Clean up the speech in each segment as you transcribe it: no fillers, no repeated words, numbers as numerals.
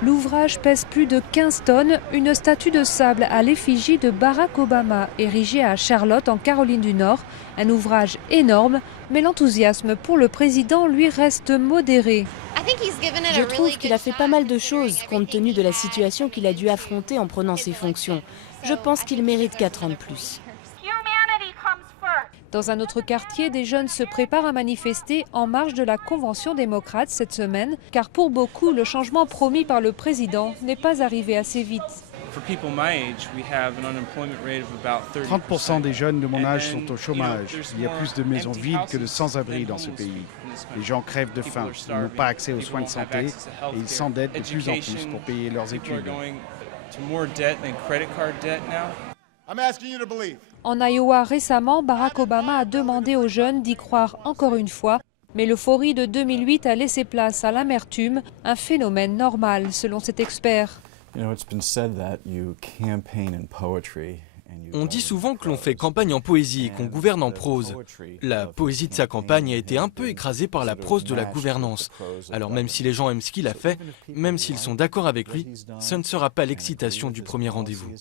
L'ouvrage pèse plus de 15 tonnes, une statue de sable à l'effigie de Barack Obama, érigée à Charlotte en Caroline du Nord. Un ouvrage énorme, mais l'enthousiasme pour le président lui reste modéré. Je trouve qu'il a fait pas mal de choses, compte tenu de la situation qu'il a dû affronter en prenant ses fonctions. Je pense qu'il mérite 4 ans de plus. Dans un autre quartier, des jeunes se préparent à manifester en marge de la Convention démocrate cette semaine, car pour beaucoup, le changement promis par le président n'est pas arrivé assez vite. 30% des jeunes de mon âge sont au chômage. Il y a plus de maisons vides que de sans-abri dans ce pays. Les gens crèvent de faim, ils n'ont pas accès aux soins de santé et ils s'endettent de plus en plus pour payer leurs études. En Iowa, récemment, Barack Obama a demandé aux jeunes d'y croire encore une fois, mais l'euphorie de 2008 a laissé place à l'amertume, un phénomène normal selon cet expert. On dit souvent que l'on fait campagne en poésie et qu'on gouverne en prose. La poésie de sa campagne a été un peu écrasée par la prose de la gouvernance. Alors même si les gens aiment ce qu'il a fait, même s'ils sont d'accord avec lui, ce ne sera pas l'excitation du premier rendez-vous.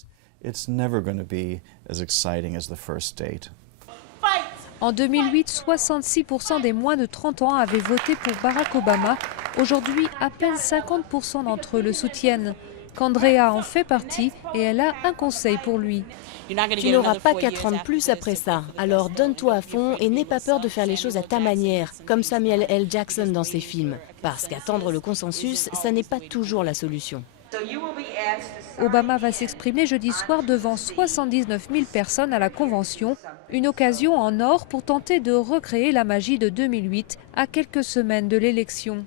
En 2008, 66% des moins de 30 ans avaient voté pour Barack Obama. Aujourd'hui, à peine 50% d'entre eux le soutiennent. Qu'Andrea en fait partie et elle a un conseil pour lui. Tu n'auras pas 4 ans de plus après ça, alors donne-toi à fond et n'aie pas peur de faire les choses à ta manière, comme Samuel L. Jackson dans ses films. Parce qu'attendre le consensus, ça n'est pas toujours la solution. Obama va s'exprimer jeudi soir devant 79 000 personnes à la Convention, une occasion en or pour tenter de recréer la magie de 2008 à quelques semaines de l'élection.